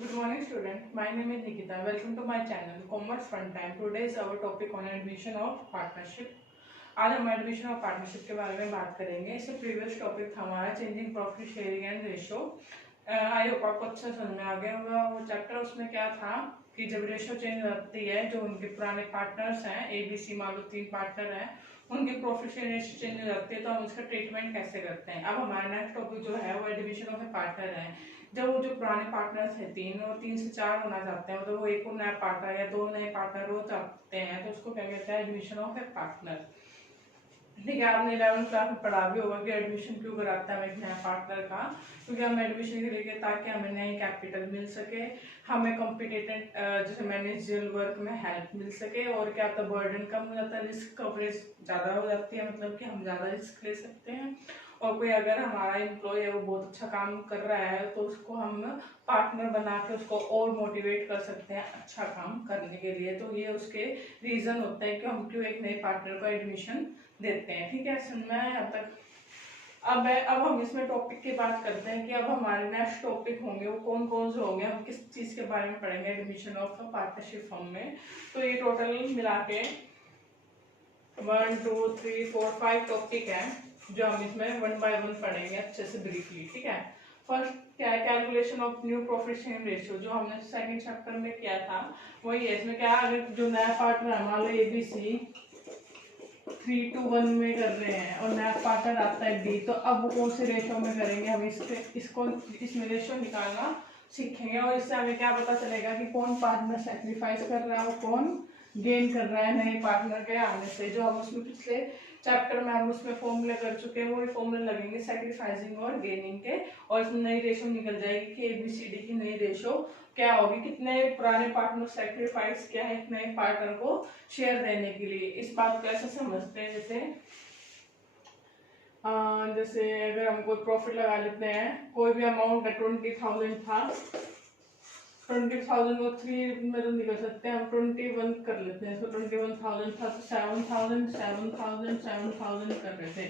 Good morning, student. My name is Nikita. Welcome to my channel, Commerce Fun Time. Today is our topic on admission of partnership. आज हम admission of partnership के बारे में बात करेंगे। इससे previous topic था हमारा changing profit sharing and ratio. I hope आपको अच्छा समझ में आ गया होगा वो चैप्टर। उसमें क्या था कि जब रेशो चेंज होती है, जो उनके पुराने पार्टनर्स हैं, ABC मान लो 3 पार्टनर हैं, उनकी प्रॉफिट शेयरिंग रेशो चेंज हो जाती है तो हम उसका ट्रीटमेंट कैसे करते हैं। अब हमारा नेक्स्ट टॉपिक जो है वो एडमिशन ऑफ ए पार्टनर है। जब वो जो पुराने पार्टनर्स हैं 3 और 3 से 4 होना चाहते हैं, मतलब वो एक और नया पार्टनर या 2 नए पार्टनर हो चाहते हैं, तो उसको क्या कहते हैं, एडमिशन ऑफ ए पार्टनर। ठीक है, आपने 11th क्लास में पढ़ा भी होगा कि एडमिशन क्यों कराता है हमें एक नया पार्टनर का, क्योंकि हम एडमिशन के लिए ताकि हमें नई कैपिटल मिल सके, हमें कॉम्पिटेटेंट जैसे मैनेजरियल वर्क में हेल्प मिल सके, और क्या होता है बर्डन कम हो जाता है, रिस्क कवरेज ज़्यादा हो जाती है, मतलब कि हम ज़्यादा रिस्क ले सकते हैं। और कोई अगर हमारा एम्प्लॉय है वो बहुत अच्छा काम कर रहा है तो उसको हम पार्टनर बना के उसको और मोटिवेट कर सकते हैं अच्छा काम करने के लिए। तो ये उसके रीज़न होते हैं कि हम क्यों एक नए पार्टनर को एडमिशन देते हैं। ठीक है, समझ में आया अब तक। अब हम इसमें टॉपिक की बात करते हैं कि अब हमारे नेक्स्ट टॉपिक होंगे वो कौन कौन से होंगे, हम किस चीज़ के बारे में पढ़ेंगे एडमिशन ऑफ पार्टनरशिप फर्म में। तो ये टोटल मिला के 1 2 3 4 5 टॉपिक है जो हम इसमें 1 बाय 1 पढ़ेंगे अच्छे से ब्रीफली। ठीक है, फर्स्ट क्या है, calculation of new profit sharing ratio, जो हमने सेकंड चैप्टर में किया था वही है। इसमें क्या है, अगर जो नया पार्टनर है मान लो ABC 3:1 में कर रहे हैं और नया पार्टनर आता है D, तो अब वो कौन से रेशो में करेंगे, हम इसमें रेशो निकालना सीखेंगे। और इससे हमें क्या पता चलेगा कि कौन पार्टनर सेक्रीफाइस कर रहा है और कौन गेन कर रहा है नए पार्टनर के आने से। जो हम उसमें पिछले चैप्टर में हम उसमें फॉर्मूले कर चुके हैं, वही फॉर्मूले लगेंगे सेक्रीफाइसिंग और गेनिंग के, और इसमें नई रेशो निकल जाएगी कि ABCD की नई रेशो क्या होगी, कितने पुराने पार्टनर सेक्रीफाइस किया है एक नए पार्टनर को शेयर देने के लिए। इस बात को ऐसे समझते हैं जैसे अगर हम कोई प्रॉफिट लगा लेते हैं, कोई भी अमाउंट है 20,000 था, 20,000 को 3 में तो निकल सकते हैं, हम 21 कर लेते हैं, इसको 21,000 था तो 7,000 7,000 7,000 कर रहे थे।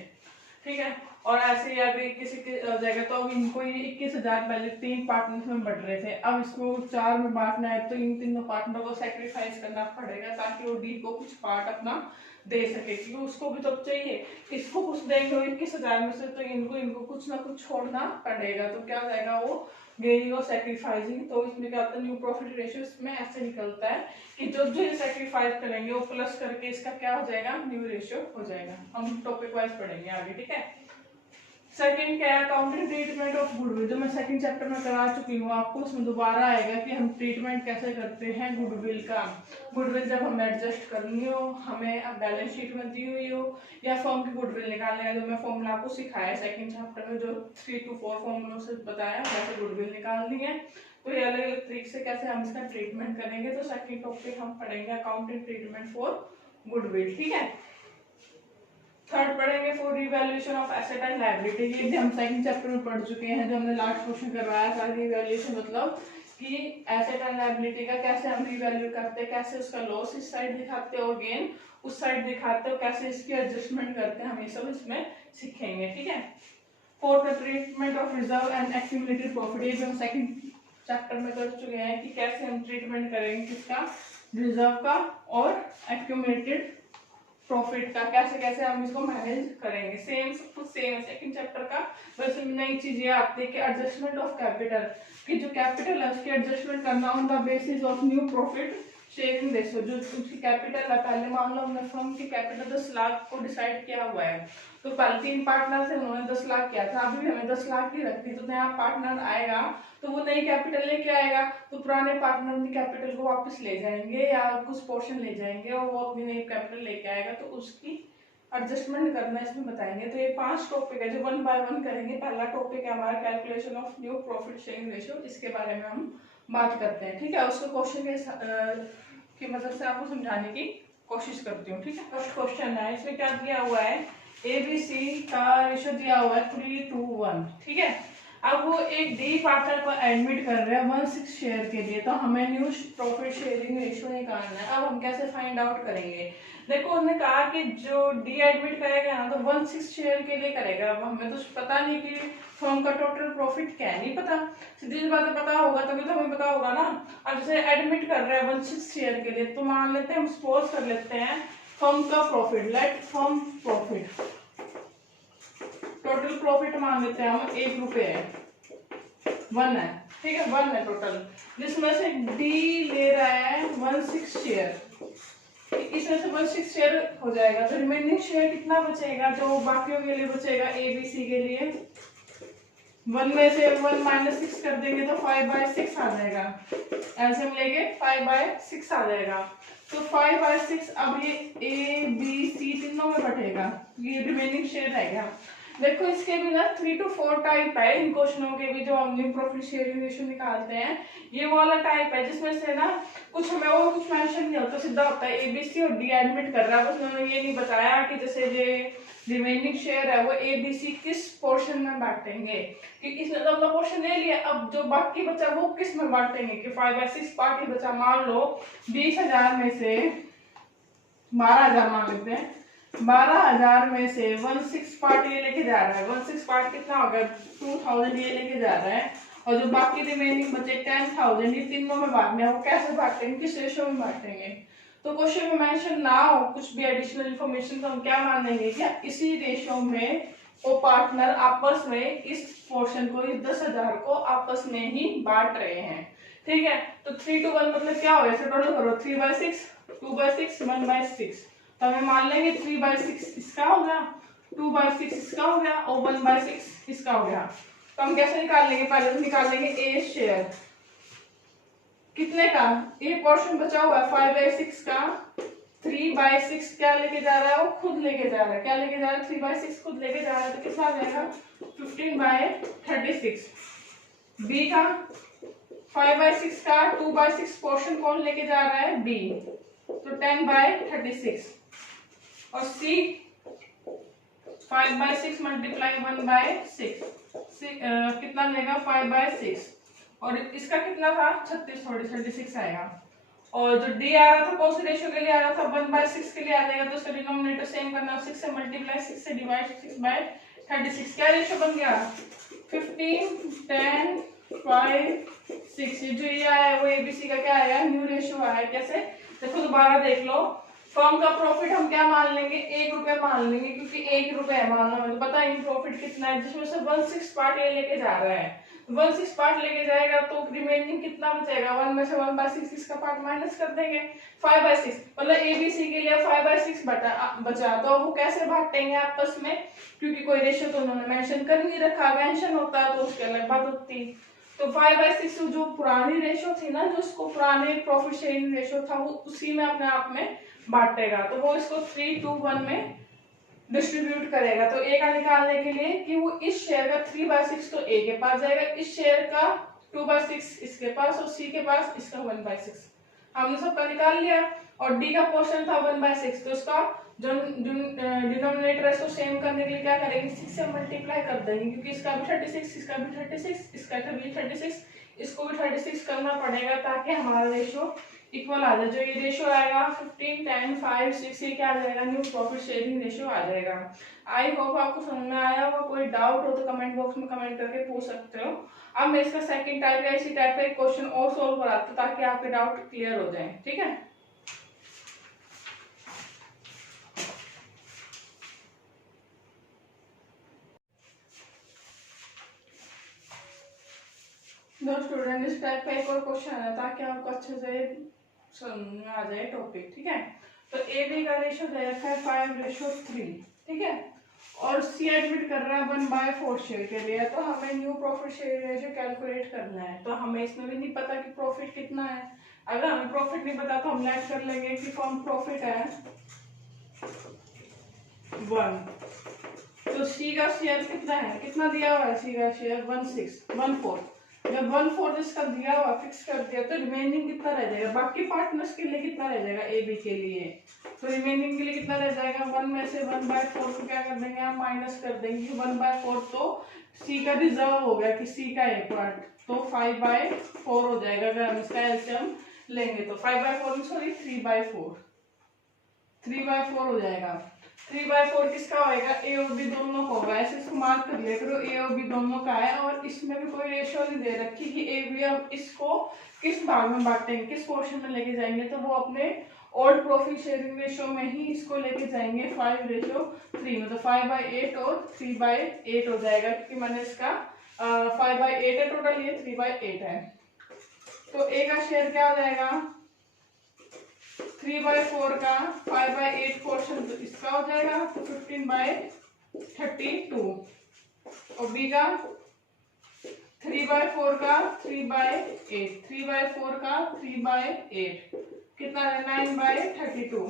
ठीक है, और ऐसे ही अभी किसी की जगह तो अब इनको ये 21,000 पहले 3 पार्टनर्स में बढ़ रहे थे, अब इसको 4 में बांटना है तो इन तीनों पार्टनर को सेक्रीफाइस करना पड़ेगा ताकि वो D को कुछ पार्ट अपना दे सके, क्योंकि उसको भी तो चाहिए, इसको कुछ देंगे 21,000 में से तो इनको कुछ ना कुछ छोड़ना पड़ेगा। तो क्या हो जाएगा वो गेनिंग और सेक्रीफाइसिंग। तो इसमें क्या होता है, न्यू प्रॉफिट रेशियो इसमें ऐसे निकलता है कि जो जो सेक्रीफाइस करेंगे वो प्लस करके इसका क्या हो जाएगा, न्यू रेशियो हो जाएगा। हम टॉपिक वाइज पढ़ेंगे आगे। ठीक है, सेकंड क्या है, अकाउंटिंग ट्रीटमेंट ऑफ गुडविल, जो मैं सेकंड चैप्टर में करा चुकी हूँ आपको, उसमें दोबारा आएगा कि हम ट्रीटमेंट कैसे करते हैं गुडविल का। गुडविल जब हम एडजस्ट करनी हो, हमें अब बैलेंस शीट में दी हुई हो या फर्म की गुडविल निकालने का, जो मैं फॉर्मूला आपको सिखाया सेकंड चैप्टर में, जो 3 to 4 फॉर्मूलों से बताया कैसे गुडविल निकालनी है। तो ये अलग अलग तरीके से कैसे हम इसका ट्रीटमेंट करेंगे। तो सेकंड टॉपिक हम पढ़ेंगे अकाउंटिंग ट्रीटमेंट फॉर गुडविल। ठीक है, थर्ड पढ़ेंगे for revaluation of asset and liability, ये भी हम सेकंड चैप्टर में पढ़ चुके हैं, जो हमने लास्ट क्वेश्चन करवाया था। रिवैल्यूएशन मतलब कि एसेट एंड लायबिलिटी का कैसे हम रिवैल्यू करते हैं, कैसे उसका लॉस इस साइड दिखाते हैं और गेन उस साइड दिखाते हो, कैसे इसकी एडजस्टमेंट करते हैं, हम ये सब इसमें सीखेंगे। ठीक है, fourth treatment of reserve and accumulated profit, ये भी हम सेकंड चैप्टर में कर चुके हैं कि कैसे हम ट्रीटमेंट करेंगे किसका, रिजर्व का और एक्यूमुलेटेड प्रॉफिट का, कैसे कैसे हम इसको मैनेज करेंगे। सेम सब कुछ सेम है सेकंड चैप्टर का, बस नई चीज ये आती है कि एडजस्टमेंट ऑफ कैपिटल, कि जो कैपिटल है उसकी एडजस्टमेंट करना on the basis of new profit sharing ratio. जो उसकी कैपिटल है, पहले मान लो हमने फर्म की कैपिटल 10 लाख को डिसाइड किया हुआ है, तो पहले 3 पार्टनर थे, उन्होंने 10 लाख किया था, अभी भी हमें 10 लाख ही रखती, तो नया पार्टनर आएगा तो वो नई कैपिटल लेके आएगा, तो पुराने पार्टनर की कैपिटल को वापस ले जाएंगे या कुछ पोर्शन ले जाएंगे और वो अपनी नई कैपिटल लेके आएगा, तो उसकी एडजस्टमेंट करना इसमें बताएंगे। तो ये 5 टॉपिक है जो 1 बाय 1 करेंगे। पहला टॉपिक है हमारा calculation of new profit sharing ratio, इसके बारे में हम बात करते हैं। ठीक है, उसको क्वेश्चन की मदद से आपको समझाने की कोशिश करती हूँ। ठीक है, फर्स्ट क्वेश्चन है, इसमें क्या दिया हुआ है, ABC का रेशियो दिया हुआ है 3:1। ठीक है, अब वो एक डी पार्टनर को एडमिट कर रहे हैं 1/6 शेयर के लिए, तो हमें न्यू प्रॉफिट शेयरिंग रेशियो निकालना है। अब हम कैसे फाइंड आउट करेंगे? देखो उन्होंने कहा कि जो डी एडमिट करेगा ना तो 1/6 शेयर के लिए करेगा। अब हमें तो पता नहीं कि फर्म का टोटल प्रॉफिट क्या है, नहीं पता। सीधी सी बात है, पता होगा तभी तो हमें पता होगा ना। अब जैसे एडमिट कर रहा है 1/6 शेयर के लिए, तो मान लेते हैं, हम सपोज कर लेते हैं फर्म का profit, let firm profit, total profit मान लेते हैं हम 1 रुपए है, 1 है, ठीक है, 1 है टोटल, जिसमें से डी ले रहा है 1/6 शेयर, इसमें से 1/6 शेयर हो जाएगा, तो रिमेनिंग शेयर कितना बचेगा, जो बाकियों के लिए बचेगा, ए बी सी के लिए 1 में से 1 -6 कर देंगे तो 5/6 आ जाएगा, एलसीएम लेके 5/6 आ जाएगा। तो 5/6 अब ये ए बी सी तीनों में बटेगा, ये रिमेनिंग शेयर रह गया। देखो इसके भी ना 3 to 4 टाइप है, इन क्वेश्चनों के भी जो हम प्रॉफिट शेयरिंग रेशियो निकालते हैं, ये वाला टाइप है जिसमें से ना कुछ हमें और कुछ मेंशन नहीं होता, सीधा होता है एबीसी और डी एडमिट कर रहा है, बस उन्होंने ये नहीं बताया कि जैसे ये रिमेनिंग शेयर है वो एबीसी किस पोर्शन में बांटेंगे, कि इसने तो अपना पोर्शन ले लिया, अब जो बाकी बचा वो किस में बांटेंगे, कि 5/6 पार्ट ही बचा, मान लो 20,000 में से 12,000 मान लेते हैं, 12,000 में से 1/6 पार्ट ये लेके जा रहा है, 1/6 पार्ट कितना होगा, 2,000 ये लेके जा रहा है, और जो बाकी रिमेनिंग बचे 10,000 ये तीनों में बांटने हैं, वो कैसे बांटेंगे, किस रेशियो में बांटेंगे। तो क्वेश्चन में मेंशन ना हो कुछ भी एडिशनल इंफॉर्मेशन, तो हम क्या मान लेंगे कि इसी रेशियो में वो पार्टनर आपस में इस पोर्शन को, इस 10,000 को आपस में ही बांट रहे हैं, ठीक है। तो 3 to 1 मतलब क्या होगा, इसे टोटल करो, 3/6, 2/6, 1/6, तो हमें मान लेंगे 3/6 इसका हो गया, 2/6 इसका हो गया और 1/6 इसका हो गया। तो हम कैसे निकाल लेंगे, पहले तो निकाल लेंगे ए शेयर कितने का, ये पोर्शन बचा हुआ है 5/6 का, 3/6 क्या लेके जा रहा है, वो खुद लेके जा रहा है, क्या लेके जा रहा है, 3/6 खुद लेके जा रहा है, तो कितना आ जाएगा 15/36। बी का 5/6 का 2/6 पोर्शन कौन लेके जा रहा है, बी, तो 10/36, और सी 5/6 मल्टीप्लाई 1/6 कितना लेगा 5/6, और इसका कितना था 36 आएगा, और जो डी आ रहा था कौन सी रेशियो के लिए आ रहा था, 1/6 के लिए आ जाएगा, तो इसका डिनोमिनेटर सेम करना, 6 से मल्टीप्लाई 6 से डिवाइड 6/36, क्या रेशियो बन गया 15, 10, 5, 6, जो ये आया है वो एबीसी का क्या आया, न्यू रेशियो आया। कैसे, देखो दोबारा देख लो, फर्म का प्रॉफिट हम क्या मान लेंगे, 1 रुपए मान लेंगे, क्योंकि 1 रुपए है, मानना हमें तो पता है प्रॉफिट कितना है, जिसमें से 1/6 पार्ट ये लेके जा रहा है, 1/6 पार्ट लेके जाएगा तो रिमेनिंग कितना बचेगा, 1 में से 1/6 इसका पार्ट माइनस कर देंगे, 5/6, मतलब एबीसी के लिए 5/6 बचा, तो वो कैसे बांटेंगे आपस में, क्योंकि कोई रेशियो तो उन्होंने मेंशन कर नहीं रखा, मेंशन होता तो उसके अलग बात होती। तो 5/6 जो पुरानी रेशियो थी ना, जो उसको पुराने प्रॉफिट शेयरिंग रेशियो था, वो उसी में अपने आप में बांटेगा, तो वो इसको 3 to 1 में डिस्ट्रीब्यूट करेगा। तो ए का निकालने के लिए कि वो इस शेयर का 3/6 तो ए के पास जाएगा, इस शेयर का 2/6 इसके पास, और सी के पास इसका 1/6, हमने सबका निकाल लिया, और डी का पोर्शन था 1/6, तो उसका जो डिनोमिनेटर है इसको सेम करने के लिए क्या करेंगे, 6 से मल्टीप्लाई कर देंगे, क्योंकि इसका भी 36, इसका भी 36, इसका भी 36, इसको भी 36 करना पड़ेगा, ताकि हमारा रेशियो इक्वल आ जाए। जो ये रेशियो आएगा 15, 10, 5, 6, ये क्या आ जाएगा, न्यू प्रॉफिट शेयरिंग रेशियो आ जाएगा। आई होप आपको समझ में आया होगा, कोई डाउट हो तो कमेंट बॉक्स में कमेंट करके पूछ सकते हो। अब मैं इसका सेकंड टाइप या इसी टाइप का एक क्वेश्चन और सोल्व कराती हूँ, ताकि आपके डाउट क्लियर हो जाए, ठीक है। दो स्टूडेंट, इस टाइप का एक और क्वेश्चन है, ताकि आपको अच्छे से समझ में आ जाए टॉपिक, ठीक है। तो ए बी का रेशियो दे रखा है 5/3, ठीक है, और सी एडमिट कर रहा है 1/4 शेयर के लिए, तो हमें new profit share ratio calculate करना है। तो हमें इसमें भी नहीं पता कि प्रॉफिट कितना है, अगर हमें प्रॉफिट नहीं पता तो हम लेट कर लेंगे कि फर्म प्रॉफिट है 1, तो सी का शेयर कितना है, कितना दिया हुआ है सी का शेयर 1/4, जब 1/4 इसका दिया हुआ फिक्स कर दिया तो रिमेनिंग कितना रह जाएगा, बाकी पार्टनर्स के लिए कितना रह जाएगा, ए बी के लिए। तो रिमेनिंग के लिए कितना रह जाएगा, 1 में से 1/4 को क्या कर देंगे हम, माइनस कर देंगे। 1/4 तो सी का रिजर्व हो गया कि सी का एक पार्ट, तो 5/4 हो जाएगा अगर हम इसका एलसीएम लेंगे तो। 5/4 सॉरी 3/4, 3/4 हो जाएगा। 3/4 किसका होएगा, ए और बी दोनों का होगा। ऐसे इसको मार्क कर लिया करो, ए और बी दोनों का है। और इसमें भी कोई रेशियो नहीं दे रखी कि ए बी अब इसको किस भाग में बांटेंगे, किस पोर्शन में लेके जाएंगे, तो वो अपने ओल्ड प्रॉफिट शेयरिंग रेशियो में ही इसको लेके जाएंगे 5:3 में। तो 5/8 और 3/8 हो जाएगा, क्योंकि मैंने इसका 5/8 है टोटल, ये 3/8 है। तो ए का शेयर क्या हो जाएगा, 3/4 का 5/8 पोर्शन तो इसका हो जाएगा, तो 15/32। और बी का 3/4 का 3/8, 3/4 का 3/8 कितना है, 9/32।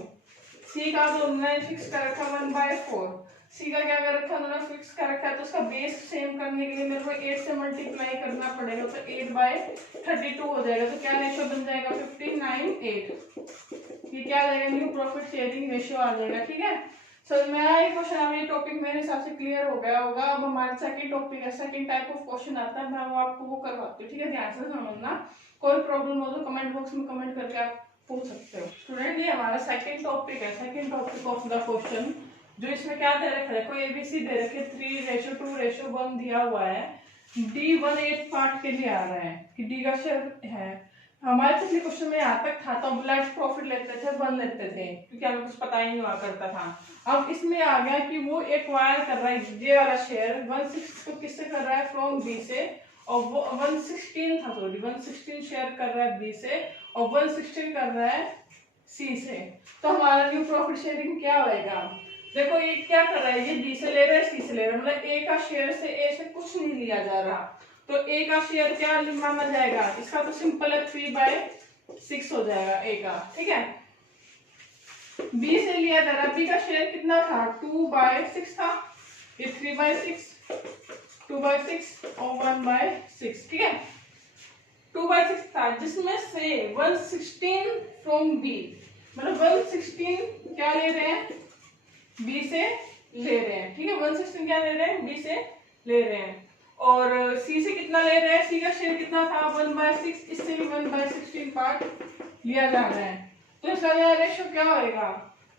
सी का तो उन्होंने फिक्स कर रखा 1/4, सी का क्या कर रखा उन्होंने फिक्स कर रखा है, तो उसका बेस सेम करने के लिए मेरे को 8 से मल्टीप्लाई करना पड़ेगा, तो 8/32 हो जाएगा। तो क्या रेशियो बन जाएगा, 15:9:8। ये क्या आ जाएगा, न्यू प्रॉफिट शेयरिंग रेशियो आ जाएगा। ठीक है, समझ में आया ये क्वेश्चन, अब ये टॉपिक मेरे हिसाब से क्लियर हो गया होगा। अब हमारे सेकंड टॉपिक है, सेकंड टाइप ऑफ क्वेश्चन आता है, मैं वो आपको वो करवाती हूँ। ठीक है, ध्यान से समझना, कोई प्रॉब्लम हो तो कमेंट बॉक्स में कमेंट करके आप पूछ सकते हो। स्टूडेंट ये हमारा सेकंड टॉपिक है, second topic of the question. जो इसमें क्या दे रखा है, कोई एबीसी दे रखे 3:2:1 दिया हुआ है। डी 1/8 पार्ट के लिए आ रहा है कि डी का शेयर है। हमारे पिछले क्वेश्चन में यहाँ तक था तो ब्लैक प्रॉफिट लेते थे, 1 लेते थे, क्योंकि हमें कुछ पता ही नहीं हुआ करता था। अब इसमें आ गया कि वो एक्वायर कर रहा है ये वाला शेयर 1/6 को किससे कर रहा है, फ्रॉम बी से, और वो 1/16 था, सॉरी 1/16 शेयर कर रहा है बी से, और 1/16 कर रहा है सी से। तो हमारा न्यू प्रॉफिट शेयरिंग क्या होएगा, देखो ये क्या कर रहा है, ये बी से ले रहा है, सी से ले रहा है, मतलब ए का शेयर से ए से कुछ नहीं लिया जा रहा। तो ए का शेयर क्या माना जाएगा, इसका तो सिंपल है 3/6 हो जाएगा ए का। ठीक है, बी से लिया जा रहा, बी का शेयर कितना था, 2/6 था, ये 3/6, 2/6 और 1/6। ठीक है, 2/6 था, जिसमें से 1/16 फ्रॉम बी, मतलब 1/16 क्या ले रहे हैं, बी से ले रहे हैं। ठीक है, 1/16 क्या ले रहे हैं, बी से ले रहे हैं। और सी से कितना ले रहे हैं, सी का शेयर कितना था 1/6, इससे भी 1/16 पार्ट लिया जा रहा है। तो इसका रेशियो क्या होएगा,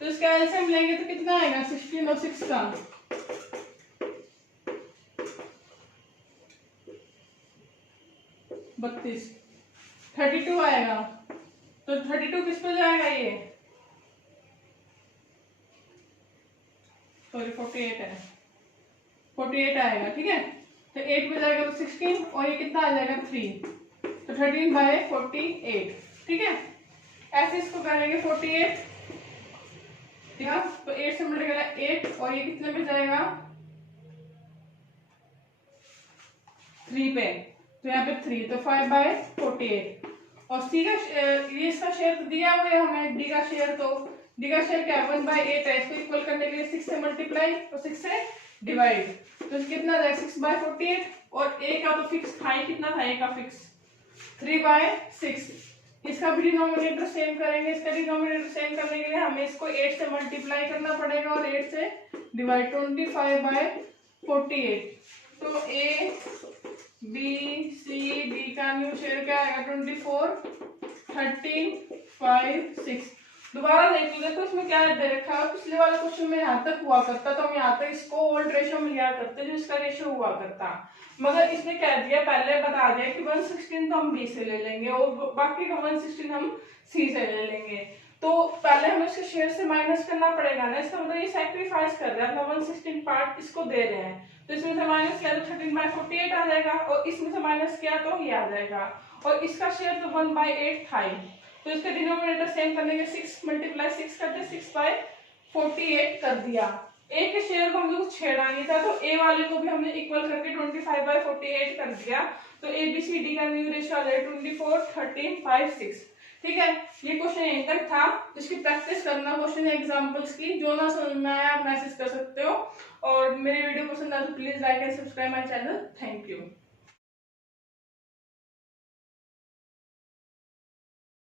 तो इसका एलसीएम लेंगे तो कितना आएगा, 16 और 6 का 32, 32 आएगा। तो 32 किस पे जाएगा, ये सॉरी 48 है, 48 आएगा। ठीक है, तो 8 पे जाएगा तो 16, और ये कितना आ जाएगा 3, तो 13/48। ठीक है, ऐसे इसको करेंगे 48, ठीक है, तो 8 से मल्टीप्लाई 8, और ये कितने पे जाएगा 3 पे, तो यहाँ पे 3, तो 5/48। और सी का ये इसका शेयर तो दिया हुआ है हमें, डी का शेयर, तो डी का शेयर क्या 1/8 है, इसको इक्वल करने के लिए 6 से मल्टीप्लाई और 6 से डिवाइड, तो कितना जाएगा 6/48। और ए का तो फिक्स था ही, कितना था ए का फिक्स 3/6। इसका भी डिनोमिनेटर सेम करेंगे, इसका डिनोमिनेटर सेम करने के लिए हमें इसको 8 से मल्टीप्लाई करना पड़ेगा और 8 से डिवाइड, 25/48। तो ए बी सी डी का न्यू शेयर क्या आएगा 24, 13, 5, 6। दोबारा देख लो, देखो इसमें क्या दे रखा है, पिछले वाले क्वेश्चन में यहाँ तक हुआ करता तो हम यहाँ तक इसको ओल्ड रेशियो में लिया करते जो इसका रेशियो हुआ करता, मगर इसने कह दिया पहले बता दिया कि 1/16 तो हम बी से ले लेंगे और बाकी का 1/16 हम सी से ले लेंगे। तो पहले हमें इसके शेयर से माइनस करना पड़ेगा ना, इसका मतलब ये सैक्रिफाइस कर रहा है, तो 1/16 पार्ट इसको दे रहे हैं, तो इसमें से माइनस किया तो 13/48 आ जाएगा, और इसमें से माइनस किया तो ये आ जाएगा, और इसका शेयर तो 1/8 था ही, तो इसका डिनोमिनेटर सेम करने के 6 मल्टीप्लाई 6 करते 6/48 कर दिया। ए के शेयर को हम लोग छेड़ा नहीं था, तो ए वाले को भी हमने इक्वल करके 25/48 कर दिया, तो ए बी सी डी का न्यू रेशियो आ जाएगा 24, 13, 5, 6। ठीक है, ये क्वेश्चन यहीं तक था, इसकी प्रैक्टिस करना क्वेश्चन एग्जांपल्स की, जो ना समझ में आया आप मैसेज कर सकते हो, और मेरी वीडियो पसंद आए तो please like and subscribe my channel. Thank you.